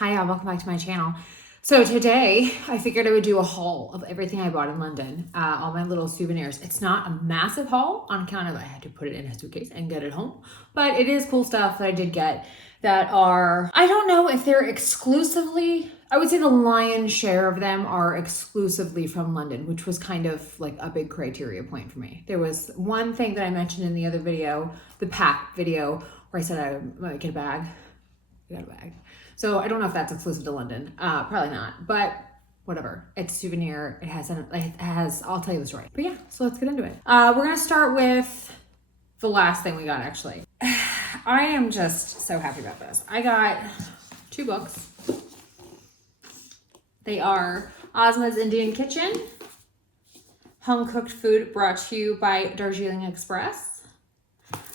Hi, welcome back to my channel. So today I figured I would do a haul of everything I bought in London, all my little souvenirs. It's not a massive haul on account of I had to put it in a suitcase and get it home, but it is cool stuff that I did get that are, I don't know if they're exclusively, I would say the lion's share of them are exclusively from London, which was kind of like a big criteria point for me. There was one thing that I mentioned in the other video, the pack video, where I said I might get a bag. I got a bag. So I don't know if that's exclusive to London. Probably not, but whatever. It's a souvenir. It has, I'll tell you the story. But yeah, so let's get into it. We're gonna start with the last thing we got actually. I am just so happy about this. I got 2 books. They are Ozma's Indian Kitchen, home cooked food brought to you by Darjeeling Express.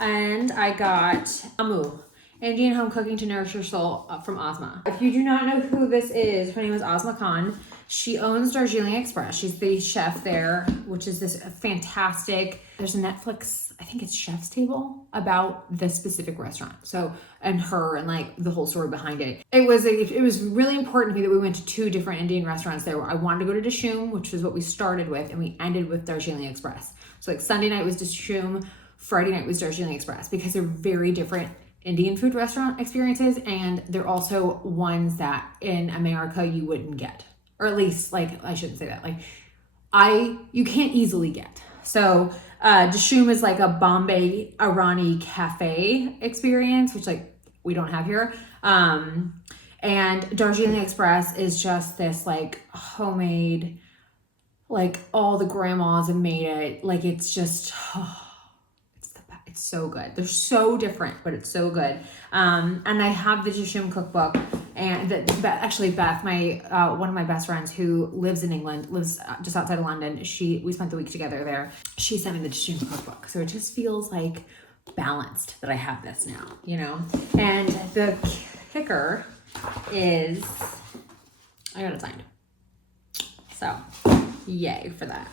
And I got Amu, Indian home cooking to nourish your soul, from Ozma. If you do not know who this is, her name is Ozma Khan. She owns Darjeeling Express. She's the chef there, which is this fantastic, there's a Netflix, I think it's Chef's Table, about this specific restaurant. So, and her and like the whole story behind it. It was really important to me that we went to 2 different Indian restaurants there. I wanted to go to Dishoom, which is what we started with, and we ended with Darjeeling Express. So like Sunday night was Dishoom, Friday night was Darjeeling Express, because they're very different Indian food restaurant experiences, and they're also ones that in America you wouldn't get, or at least, like, I shouldn't say that, like you can't easily get. So Dishoom is like a Bombay Irani cafe experience, which like we don't have here, and Darjeeling Express is just this like homemade, like all the grandmas have made it, like it's just it's so good. They're so different, but it's so good. And I have the Dishoom cookbook, and actually Beth, my one of my best friends who lives in England, lives just outside of London. We spent the week together there. She sent me the Dishoom cookbook, so it just feels like balanced that I have this now, you know. And the kicker is I got it signed, so yay for that.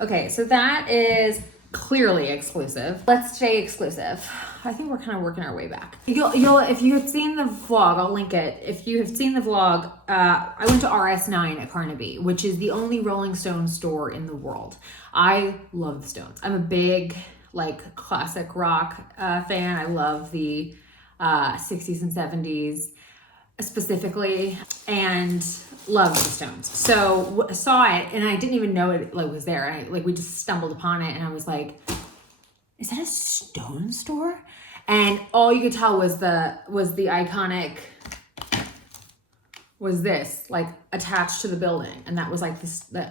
Okay, so that is clearly exclusive. Let's stay exclusive. I think we're kind of working our way back. You'll if you have seen the vlog, I'll link it. If you have seen the vlog, I went to RS9 at Carnaby, which is the only Rolling Stones store in the world. I love the Stones. I'm a big like classic rock fan. I love the 60s and 70s specifically, and love the Stones. So saw it, and I didn't even know it like was there. We just stumbled upon it, and I was like, "Is that a Stone store?" And all you could tell was the iconic was this like attached to the building, and that was like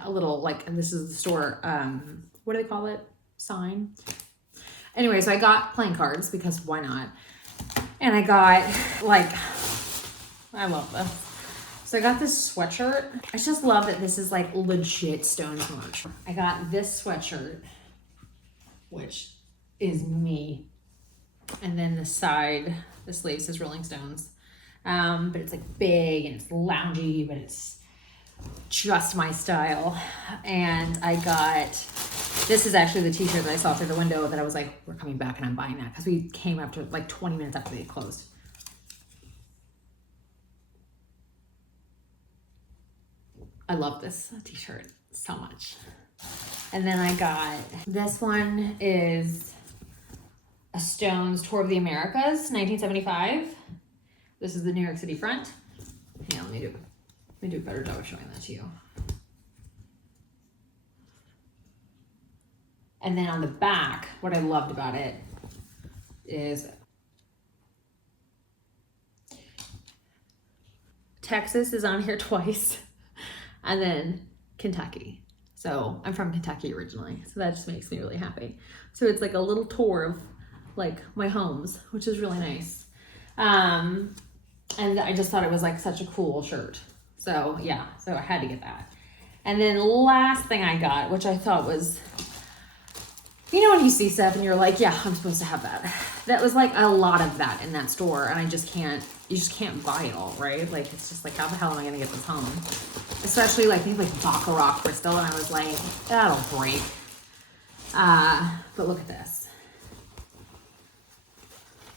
a little like, and this is the store. What do they call it? Sign. Anyway, so I got playing cards because why not? And I got like, I love this. So I got this sweatshirt. I just love that this is like legit Stones merch. I got this sweatshirt, which is me. And then the sleeve says Rolling Stones. But it's like big and it's loungy, but it's just my style. And I got, this is actually the t-shirt that I saw through the window that I was like, we're coming back and I'm buying that, because we came after like 20 minutes after they closed. I love this t-shirt so much. And then I got, this one is a Stones Tour of the Americas, 1975. This is the New York City front. Yeah, let me do a better job of showing that to you. And then on the back, what I loved about it is Texas is on here twice. And then Kentucky. So I'm from Kentucky originally, so that just makes me really happy. So it's like a little tour of like my homes, which is really nice. And I just thought it was like such a cool shirt. So yeah, so I had to get that. And then last thing I got, which I thought was, you know when you see stuff and you're like, yeah, I'm supposed to have that. That was like a lot of that in that store, and you just can't buy it all, right? Like, it's just like, how the hell am I gonna get this home? Especially like things like Baccarat crystal, and I was like, that'll break. But look at this.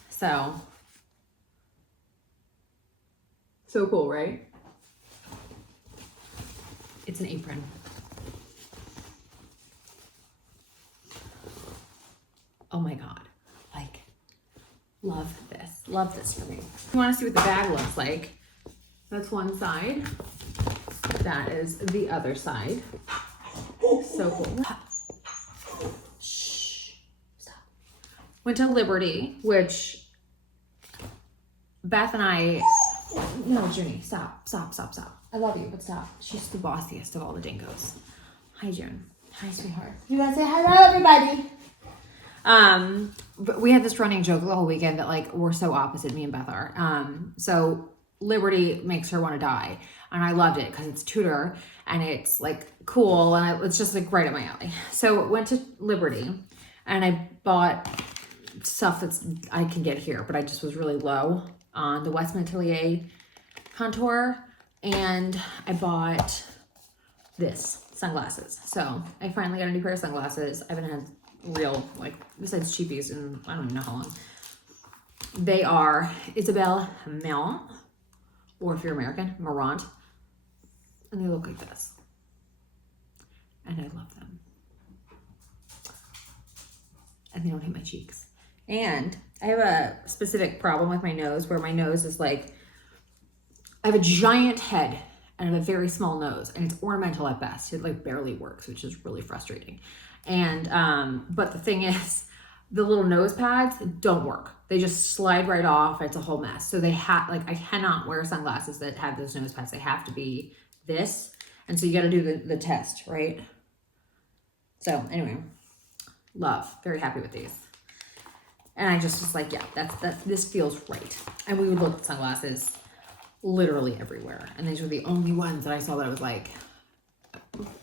So So cool, right? It's an apron. Oh my God. Like, love this. Love this for me. You want to see what the bag looks like? That's one side. That is the other side. So cool. Shh. Stop. Went to Liberty, which Beth and I... No, Junie, stop. I love you, but stop. She's the bossiest of all the dingoes. Hi, June. Hi, sweetheart. You guys say hello, everybody. But we had this running joke the whole weekend that like we're so opposite, me and Beth are. So Liberty makes her want to die, and I loved it because it's Tudor and it's like cool and it's just like right up my alley. So went to Liberty and I bought stuff that's I can get here, but I just was really low on the Westman Atelier contour, and I bought this sunglasses. So I finally got a new pair of sunglasses. I haven't had real, like, besides cheapies, and I don't even know how long. They are Isabelle Marant, or if you're American, Marant, and they look like this, and I love them, and they don't hit my cheeks. And I have a specific problem with my nose, where my nose is like, I have a giant head and I have a very small nose, and it's ornamental at best. It like barely works, which is really frustrating. And but the thing is, the little nose pads don't work. They just slide right off. It's a whole mess. So they have, like, I cannot wear sunglasses that have those nose pads. They have to be this. And so you got to do the test, right? So anyway, love, very happy with these. And I just was like, yeah, this feels right. And we would look at sunglasses literally everywhere. And these were the only ones that I saw that I was like,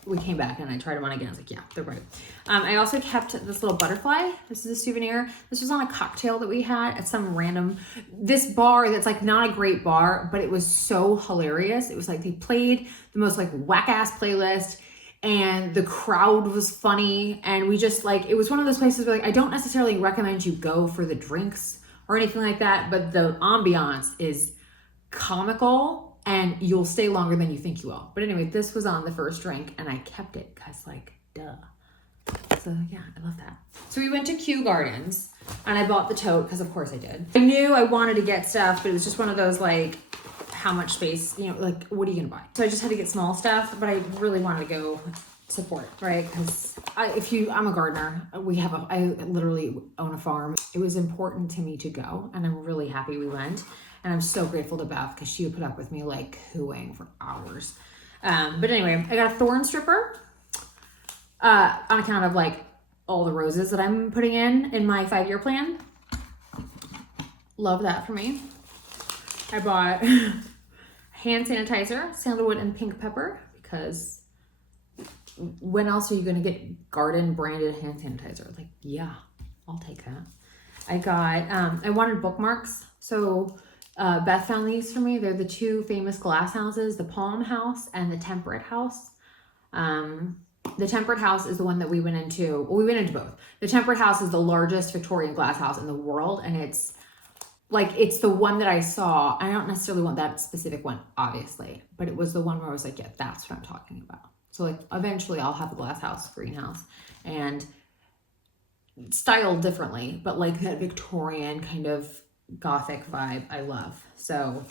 we came back and I tried them on again. I was like, yeah, they're right. I also kept this little butterfly. This is a souvenir. This was on a cocktail that we had at some random, this bar that's like not a great bar, but it was so hilarious. It was like they played the most like whack ass playlist, and the crowd was funny. And we just like, it was one of those places where like, I don't necessarily recommend you go for the drinks or anything like that, but the ambiance is comical and you'll stay longer than you think you will. But anyway, this was on the first drink and I kept it because like, duh. So yeah, I love that. So we went to Kew Gardens and I bought the tote because of course I did. I knew I wanted to get stuff, but it was just one of those like, how much space, you know, like what are you gonna buy? So I just had to get small stuff, but I really wanted to go support, right? Because I'm a gardener. I literally own a farm. It was important to me to go, and I'm really happy we went. And I'm so grateful to Beth because she would put up with me like cooing for hours. But anyway, I got a thorn stripper on account of like all the roses that I'm putting in my 5-year plan. Love that for me. I bought hand sanitizer, sandalwood and pink pepper, because when else are you going to get garden branded hand sanitizer? Like, yeah, I'll take that. I got, I wanted bookmarks. So Beth found these for me. They're the 2 famous glass houses, the Palm House and the Temperate House. The Temperate House is the one that we went into. Well, we went into both. The Temperate House is the largest Victorian glass house in the world, and it's the one that I saw. I don't necessarily want that specific one, obviously, but it was the one where I was like, yeah, that's what I'm talking about. So like eventually I'll have a glass house, greenhouse, and styled differently, but like that Victorian kind of Gothic vibe I love. So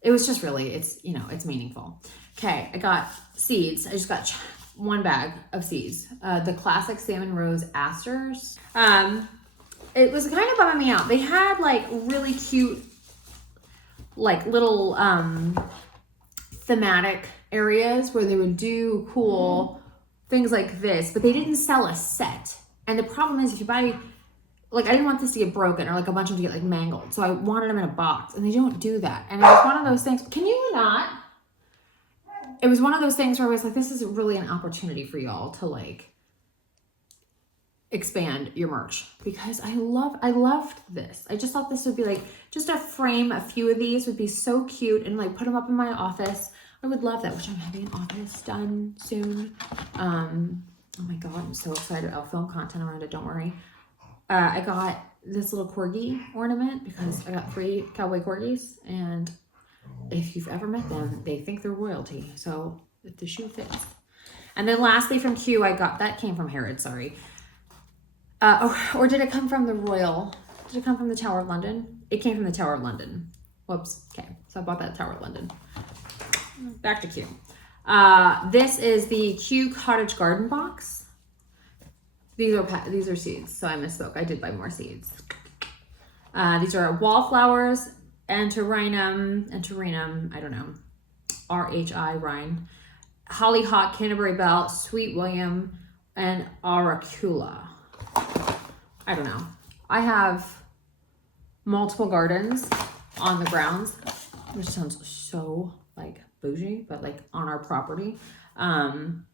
it was just really, it's meaningful. Okay, I got seeds. I just got 1 bag of seeds. The classic Salmon Rose asters. It was kind of bumming me out. They had like really cute, like little thematic areas where they would do cool things like this, but they didn't sell a set. And the problem is if you buy, like I didn't want this to get broken or like a bunch of them to get like mangled. So I wanted them in a box and they don't do that. And it was one of those things, can you not? It was one of those things where I was like, this is really an opportunity for y'all to like expand your merch, because I loved this. I just thought this would be like, just a frame, a few of these would be so cute, and like put them up in my office. I would love that, which I'm having an office done soon. Oh my God, I'm so excited. I'll film content around it, don't worry. I got this little corgi ornament because I got 3 cowboy corgis, and If you've ever met them, they think they're royalty. So if the shoe fits. And then lastly from Kew, I got, that came from Harrod, sorry. Or did it come from the Royal? Did it come from the Tower of London? It came from the Tower of London. Whoops. Okay, so I bought that Tower of London. Back to Kew. This is the Kew Cottage Garden box. These are seeds, so I misspoke. I did buy more seeds. These are wallflowers, Antirrhinum, I don't know, R-H-I, Rhine, Hollyhock, Canterbury Bell, Sweet William, and Auricula. I don't know. I have multiple gardens on the grounds, which sounds so like bougie, but like on our property. And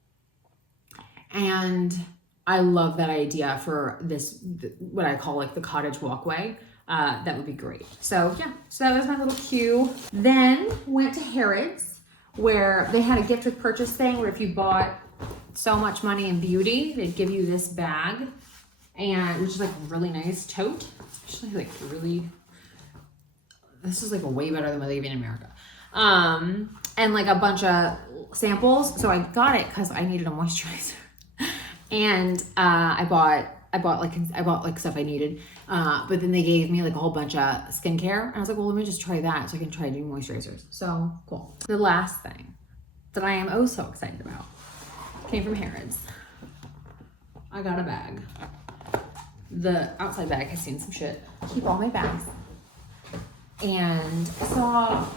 I love that idea for this, what I call like the cottage walkway. That would be great. So yeah, so that was my little Kew. Then went to Harrods, where they had a gift with purchase thing where if you bought so much money in beauty, they'd give you this bag, and which is like a really nice tote. It's actually like really, this is like way better than what they give in America. And like a bunch of samples. So I got it because I needed a moisturizer. And I bought like stuff I needed, but then they gave me like a whole bunch of skincare, and I was like, well, let me just try that so I can try doing moisturizers. So cool. The last thing that I am oh so excited about came from Harrods. I got a bag. The outside bag has seen some shit. I keep all my bags. And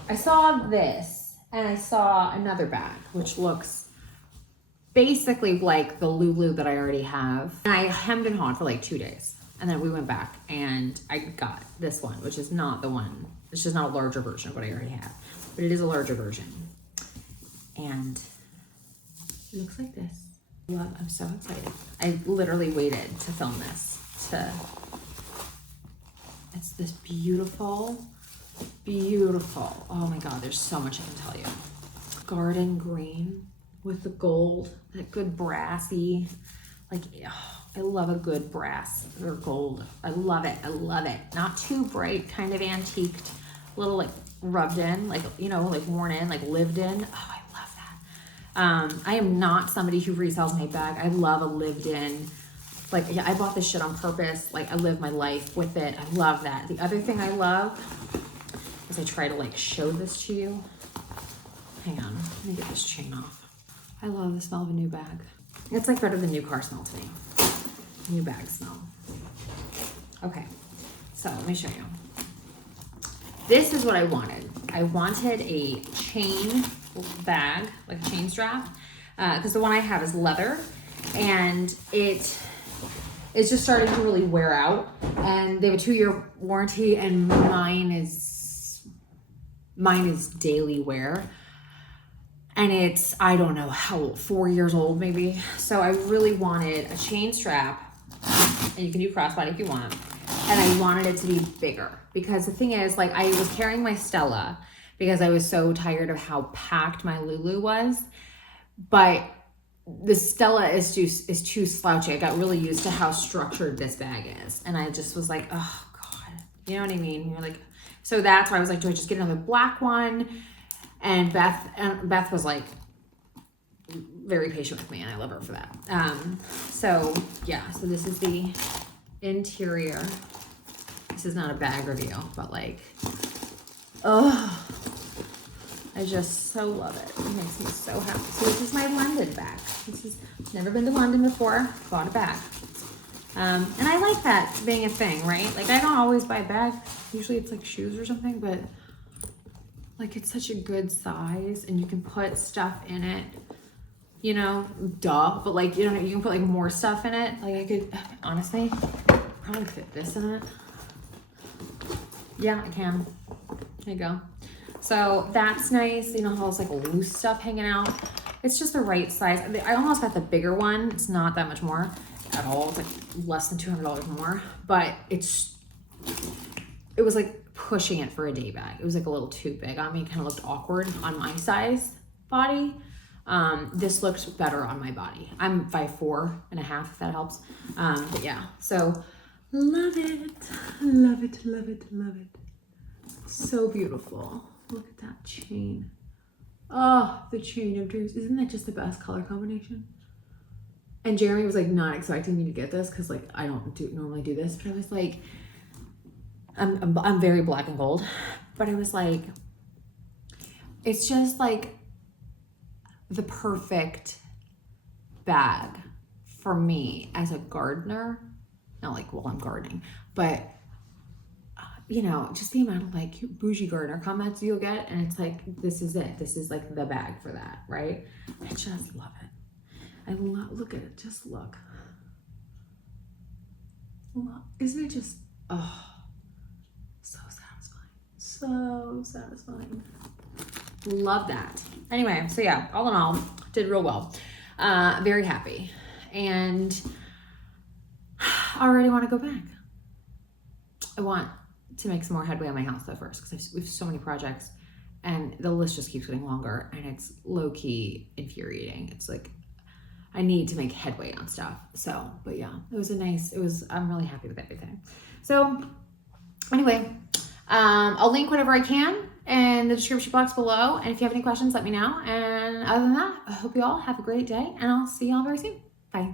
I saw this, and I saw another bag which looks basically like the Lulu that I already have. And I hemmed and hawed for like 2 days. And then we went back and I got this one, which is not the one. It's just not a larger version of what I already have. But it is a larger version. And it looks like this. I'm so excited. I literally waited to film this. It's this beautiful, beautiful, oh my God, there's so much I can tell you. Garden green with the gold, that good brassy, like, oh, I love a good brass or gold. I love it, I love it. Not too bright, kind of antiqued, a little like rubbed in, like, you know, like worn in, like lived in. Oh, I love that. I am not somebody who resells my bag. I love a lived in, like, yeah, I bought this shit on purpose. Like, I live my life with it. I love that. The other thing I love is I try to like show this to you. Hang on, let me get this chain off. I love the smell of a new bag. It's like better than new car smell to me. New bag smell. Okay, so let me show you. This is what I wanted. I wanted a chain bag, like a chain strap, because the one I have is leather, and it's just starting to really wear out. And they have a 2-year warranty, and mine is daily wear. And it's, I don't know how old, 4 years old maybe. So I really wanted a chain strap, and you can do crossbody if you want. And I wanted it to be bigger, because the thing is, like, I was carrying my Stella because I was so tired of how packed my Lulu was. But the Stella is too slouchy. I got really used to how structured this bag is. And I just was like, oh God, you know what I mean? You're like, so that's why I was like, do I just get another black one? And Beth was like very patient with me, and I love her for that. So yeah, so this is the interior. This is not a bag review, but like, oh, I just so love it. It makes me so happy. So this is my London bag. Never been to London before, bought a bag. And I like that being a thing, right? Like, I don't always buy a bag. Usually it's like shoes or something, but like, it's such a good size, and you can put stuff in it, you know, duh, but like, you know, you can put like more stuff in it. Like, I could, honestly, probably fit this in it. Yeah, I can. There you go. So that's nice. You know how it's like loose stuff hanging out. It's just the right size. I almost got the bigger one. It's not that much more at all. It's like less than $200 more, but it was like pushing it for a day bag. It was like a little too big on me. It kind of looked awkward on my size body. This looked better on my body. I'm 5'4.5", if that helps. But yeah, so love it, love it, love it, love it. So beautiful. Look at that chain. Oh, the chain of dreams. Isn't that just the best color combination? And Jeremy was like not expecting me to get this because like I don't normally do this, but I was like, I'm very black and gold, but I was like, it's just like the perfect bag for me as a gardener. Not like while I'm gardening, but you know, just the amount of like bougie gardener comments you'll get, and it's like, this is it. This is like the bag for that, right? I just love it. Look at it. Just look. Isn't it just, oh, so satisfying. So satisfying. Love that. Anyway, so yeah, all in all, did real well. Very happy. And I already want to go back. I want to make some more headway on my house though first, because we have so many projects and the list just keeps getting longer and it's low-key infuriating. It's like, I need to make headway on stuff. So, but yeah, I'm really happy with everything. So anyway, I'll link whatever I can in the description box below. And if you have any questions, let me know. And other than that, I hope you all have a great day and I'll see you all very soon. Bye.